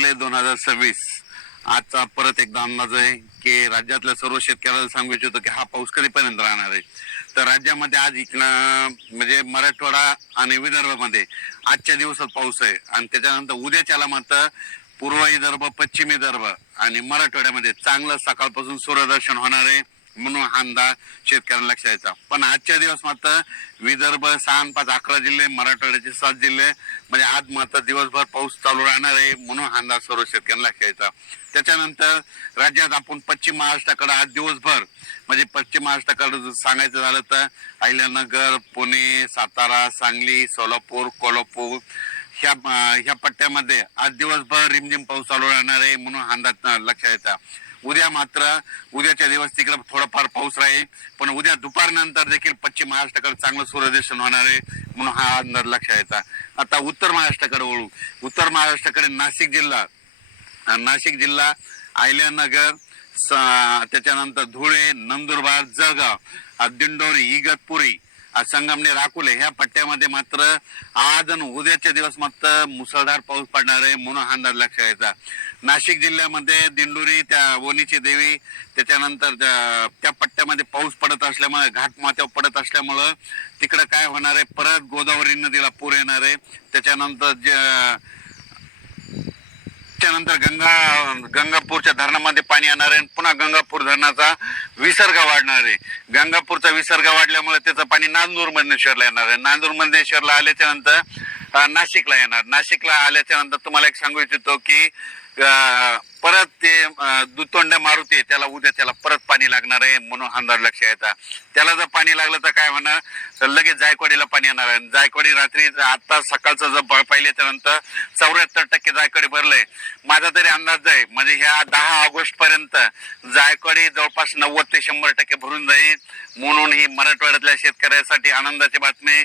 जुलै 2026 आजचा परत एकदा अंदाज आहे की राज्यातल्या सर्व शेतकऱ्याला सांगू इच्छितो की हा पाऊस कधीपर्यंत राहणार आहे. तर राज्यामध्ये आज इकडं म्हणजे मराठवाडा आणि विदर्भामध्ये आजच्या दिवसात पाऊस आहे आणि त्याच्यानंतर उद्याच्याला मात्र पूर्व विदर्भ, पश्चिम विदर्भ आणि मराठवाड्यामध्ये चांगलं सकाळपासून सूर्यदर्शन होणार आहे म्हणून हा अंदाज शेतकऱ्यांना लक्षात यायचा. पण आजच्या दिवस मात्र विदर्भ 6, 5, 11 जिल्हे, मराठवाड्याचे 7 जिल्हे म्हणजे आज मात्र दिवसभर पाऊस चालू राहणार आहे म्हणून हा अंदाज सर्व शेतकऱ्यांना लक्षात यायचा. त्याच्यानंतर राज्यात आपण पश्चिम महाराष्ट्राकडे आज दिवसभर म्हणजे पश्चिम महाराष्ट्राकडे सांगायचं झालं तर अहिल्यानगर, पुणे, सातारा, सांगली, सोलापूर, कोल्हापूर ह्या पट्ट्यामध्ये आज दिवसभर रिमझिम पाऊस चालू राहणार आहे म्हणून हा अंदाज लक्षात यायचा. उद्या मात्र उद्याच्या दिवस तिकडे थोडाफार पाऊस राहील पण उद्या दुपारनंतर देखील पश्चिम महाराष्ट्राकडे चांगलं सूर्यदर्शन होणार आहे म्हणून हा अंदाज लक्षात यायचा. आता उत्तर महाराष्ट्राकडे वळू. उत्तर महाराष्ट्राकडे नाशिक जिल्हा, अहिल्यानगर, त्याच्यानंतर धुळे, नंदुरबार, जळगाव, दिंडोरी, इगतपुरी, संगमनेर, अकोले ह्या पट्ट्यामध्ये मात्र आज आणि उद्याच्या दिवस मात्र मुसळधार पाऊस पडणार आहे म्हणून हा अंदाज लक्षात यायचा. नाशिक जिल्ह्यामध्ये दिंडोरी, त्या वणीची देवी, त्याच्यानंतर त्या पट्ट्यामध्ये पाऊस पडत असल्यामुळे घाटमाथ्यावर पडत असल्यामुळं तिकडं काय होणार आहे, परत गोदावरी नदीला पूर येणार आहे. त्याच्यानंतर गंगापूरच्या धरणामध्ये पाणी येणार आहे. पुन्हा गंगापूर धरणाचा विसर्ग वाढणार आहे. गंगापूरचा विसर्ग वाढल्यामुळे त्याचं पाणी नांदूर येणार आहे. नांदूर आल्याच्या नंतर नाशिकला येणार. नाशिकला आल्याच्या नंतर तुम्हाला एक सांगू इच्छितो की परत ते दुतोंड्या मारुती त्याला उद्या त्याला परत पाणी लागणार आहे म्हणून अंदाज लक्षात येतात. त्याला जर पाणी लागलं तर काय होणार, तर लगेच जायकवाडीला पाणी येणार आहे. जायकवाडी रात्री आता सकाळचं जर पाहिल्याच्या नंतर 74% जायकवाडी भरलंय. माझा तरी अंदाज आहे म्हणजे ह्या 10 ऑगस्ट पर्यंत जायकवाडी जवळपास 90 ते 100% भरून जाईल म्हणून ही मराठवाड्यातल्या शेतकऱ्यासाठी आनंदाची बातमी.